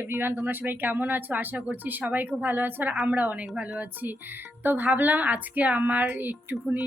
Everyone তোমরা সবাই কেমন আছো? আশা করছি সবাই খুব ভালো আছো আর আমরা অনেক ভালো আছি। তো ভাবলাম আজকে আমার একটুখানি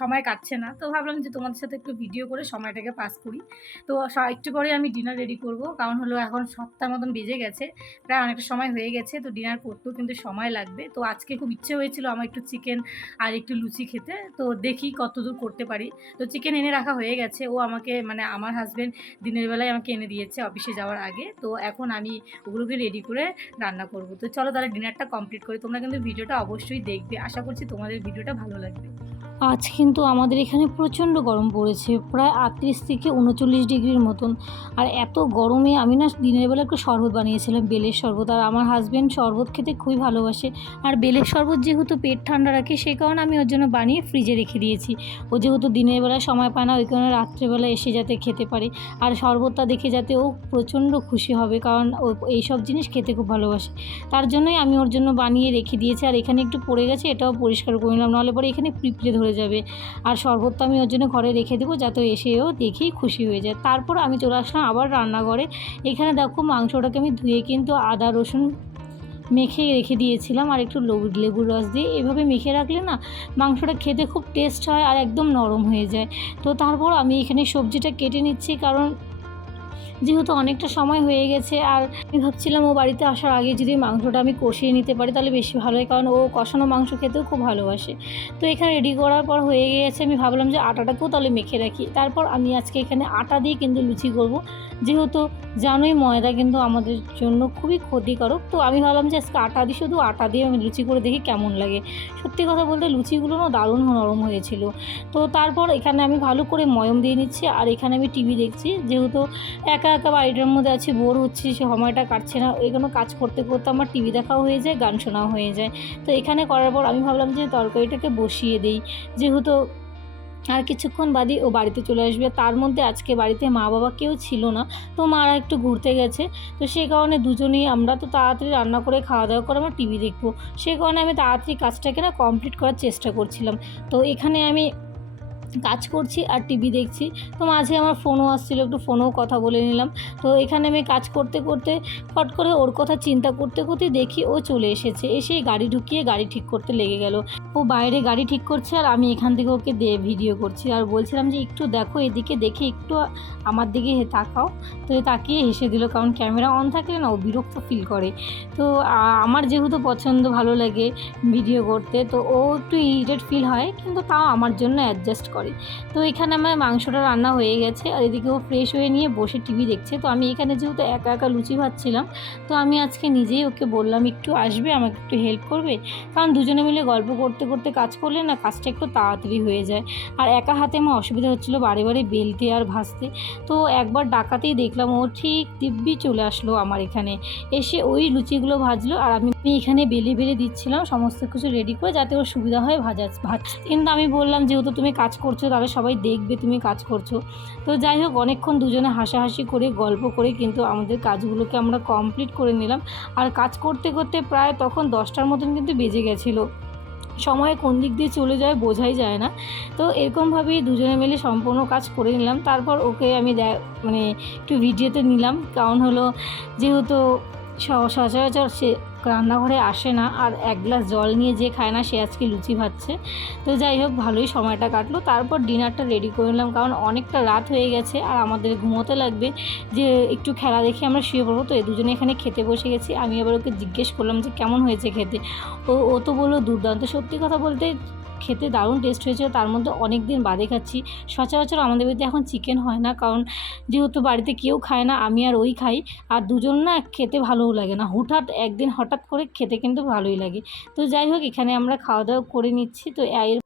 সময় কাটছে না। তো ভাবলাম যে তোমাদের সাথে একটু ভিডিও করে সময়টাকে পাস করি। তো একটু পরে আমি ডিনার রেডি করব। কারণ হলো এখন সপ্তাহ মতন বেজে গেছে। প্রায় অনেকটা সময় হয়ে গেছে। তো ডিনার করতেও কিন্তু সময় লাগবে। তো আজকে খুব ইচ্ছে হয়েছিল আমার একটু চিকেন আর একটু লুচি খেতে। তো দেখি কতদূর করতে পারি। তো চিকেন এনে রাখা হয়ে গেছে। ও আমাকে মানে আমার হাজব্যান্ড দিনের বেলায় আমাকে এনে দিয়েছে অফিসে যাওয়ার আগে। তো এখন আমি ওগুলোকে রেডি করে রান্না করব। তো চলো তাহলে ডিনারটা কমপ্লিট করি। তোমরা কিন্তু ভিডিওটা অবশ্যই দেখবে। আশা করছি তোমাদের ভিডিওটা ভালো লাগবে। আজ কিন্তু আমাদের এখানে প্রচণ্ড গরম পড়েছে, প্রায় আটত্রিশ থেকে উনচল্লিশ ডিগ্রির মতন। আর এত গরমে আমি না দিনের বেলা একটু শরবত বানিয়েছিলাম, বেলের শরবত। আর আমার হাজব্যান্ড শরবত খেতে খুবই ভালোবাসে। আর বেলের শরবত যেহেতু পেট ঠান্ডা রাখে সেই কারণে আমি ওর জন্য বানিয়ে ফ্রিজে রেখে দিয়েছি। ও যেহেতু দিনের বেলা সময় পায় না, ওই কারণে রাত্রেবেলা এসে যাতে খেতে পারে। আর শরবতটা দেখে যাতে ও প্রচণ্ড খুশি হবে, কারণ ও এইসব জিনিস খেতে খুব ভালোবাসে। তার জন্যই আমি ওর জন্য বানিয়ে রেখে দিয়েছি। আর এখানে একটু পড়ে গেছে, এটাও পরিষ্কার করে নিলাম। নাহলে পরে এখানে পিঁপড়ে ধরে যাবে। আর শরবতটা আমি ওর জন্য ঘরে রেখে দেবো যাতে এসেও দেখি খুশি হয়ে যায়। তারপর আমি চলে আসলাম আবার রান্নাঘরে। এখানে দেখো মাংসটাকে আমি ধুয়ে কিন্তু আদা, রসুন মেখে রেখে দিয়েছিলাম আর একটু লেবু- লেবুর রস দিয়ে। এভাবে মেখে রাখলে না মাংসটা খেতে খুব টেস্ট হয় আর একদম নরম হয়ে যায়। তো তারপর আমি এখানে সবজিটা কেটে নিচ্ছি কারণ যেহেতু অনেকটা সময় হয়ে গেছে, আর আমি ভাবছিলাম ও বাড়িতে আসার আগে যদি মাংসটা আমি কষিয়ে নিতে পারি তাহলে বেশি ভালো হয়, কারণ ও কষানো মাংস খেতেও খুব ভালোবাসে। তো এখানে রেডি করার পর হয়ে গিয়েছে, আমি ভাবলাম যে আটাটাকেও তাহলে মেখে রাখি। তারপর আমি আজকে এখানে আটা দিয়ে কিন্তু লুচি করব। যেহেতু জানোই ময়দা কিন্তু আমাদের জন্য খুবই ক্ষতিকারক, তো আমি ভাবলাম যে আজকে আটা দিয়ে, শুধু আটা দিয়ে আমি লুচি করে দেখি কেমন লাগে। সত্যি কথা বলতে লুচিগুলো না দারুণ নরম হয়েছিল। তো তারপর এখানে আমি ভালো করে ময়ম দিয়ে নিচ্ছি, আর এখানে আমি টিভি দেখছি, যেহেতু একা একা বাড়িটার মধ্যে আছি, বোর হচ্ছি সময়টা কাটছে না। এগুলো কাজ করতে করতে আমার টিভি দেখাও হয়ে যায়, গান শোনাও হয়ে যায়। তো এখানে করার পর আমি ভাবলাম যে তরকারিটাকে বসিয়ে দিই। যেহেতু আর কিছুক্ষণ বাদে ও বাড়িতে চলে আসবে। তার মধ্যে আজকে বাড়িতে মা বাবা কেউ ছিল না, তো মারা একটু ঘুরতে গেছে। তো সেই কারণে দুজনেই আমরা তো তাড়াতাড়ি রান্না করে খাওয়া দাওয়া করে আমরা টিভি দেখব। সেই কারণে আমি তাড়াতাড়ি কাজটাকে না কমপ্লিট করার চেষ্টা করছিলাম। তো এখানে আমি কাজ করছি আর টিভি দেখছি। তো মাঝে আমার ফোনও আসছিল, একটু ফোনেও কথা বলে নিলাম। তো এখানে আমি কাজ করতে করতে ফট করে ওর কথা চিন্তা করতে করতে দেখি ও চলে এসেছে। এসে গাড়ি ঢুকিয়ে গাড়ি ঠিক করতে লেগে গেল। ও বাইরে গাড়ি ঠিক করছে আর আমি এখান থেকে ওকে দে ভিডিও করছি। আর বলছিলাম যে, একটু দেখো এদিকে, দেখে একটু আমার দিকে তাকাও। তো তাকিয়ে হেসে দিল, কারণ ক্যামেরা অন থাকলে না ও বিরক্ত ফিল করে। তো আমার যেহেতু পছন্দ ভালো লাগে ভিডিও করতে, তো ও একটু ইরিটেট ফিল হয়, কিন্তু তাও আমার জন্য অ্যাডজাস্ট করে। তো এখানে আমার মাংসটা রান্না হয়ে গেছে আর এদিকে ও ফ্রেশ হয়ে নিয়ে বসে টিভি দেখছে। তো আমি এখানে যেহেতু একা একা লুচি ভাজছিলাম, তো আমি আজকে নিজেই ওকে বললাম, একটু আসবে, আমাকে একটু হেল্প করবে? কারণ দুজনে মিলে গল্প করতে করতে কাজ করলে না কাজটা একটু তাড়াতাড়ি হয়ে যায়। আর একা হাতে আমার অসুবিধা হচ্ছিল বারে বারে বেলতে আর ভাজতে। তো একবার ডাকাতেই দেখলাম ও ঠিক দিব্যি চলে আসলো আমার এখানে। এসে ওই লুচিগুলো ভাজলো আর আমি এখানে বেলে বেলে দিচ্ছিলাম, সমস্ত কিছু রেডি করে যাতে ওর সুবিধা হয় ভাজা ভাজ কিন্তু আমি বললাম, যেহেতু তুমি কাজ করছ, তাহলে সবাই দেখবে তুমি কাজ করছ। তো যাই হোক, অনেকক্ষণ দুজনে হাসাহাসি করে, গল্প করে কিন্তু আমাদের কাজগুলোকে আমরা কমপ্লিট করে নিলাম। আর কাজ করতে করতে প্রায় তখন দশটার মতন কিন্তু বেজে গেছিল। সময় কোন দিক দিয়ে চলে যায় বোঝাই যায় না। তো এরকমভাবেই দুজনে মিলে সম্পূর্ণ কাজ করে নিলাম। তারপর ওকে আমি মানে একটু ভিডিওতে নিলাম। কারণ হলো, যেহেতু সচরাচর সে রান্নাঘরে আসে না আর এক গ্লাস জল নিয়ে যে খায় না, সে আজকে লুচি ভাজছে। তো যাই হোক, ভালোই সময়টা কাটলো। তারপর ডিনারটা রেডি করে নিলাম, কারণ অনেকটা রাত হয়ে গেছে আর আমাদের ঘুমোতে লাগবে যে একটু খেলা দেখে আমরা শুয়ে পড়ব। তো এই দুজনে এখানে খেতে বসে গেছি। আমি আবার ওকে জিজ্ঞেস করলাম যে, কেমন হয়েছে খেতে? ও ও তো বলল দুর্দান্ত। সত্যি কথা বলতে খেতে দারুণ টেস্ট হয়েছিল, তার মধ্যে অনেক দিন বাদে খাচ্ছি। সচরাচর আমাদের বাড়িতে এখন চিকেন হয় না, কারণ যেহেতু বাড়িতে কেউ খায় না, আমি আর ওই খাই। আর দুজন না খেতে ভালোও লাগে না হঠাৎ একদিন হঠাৎ করে খেতে কিন্তু ভালোই লাগে। তো যাই হোক, এখানে আমরা খাওয়া দাওয়া করে নিচ্ছি, তো এর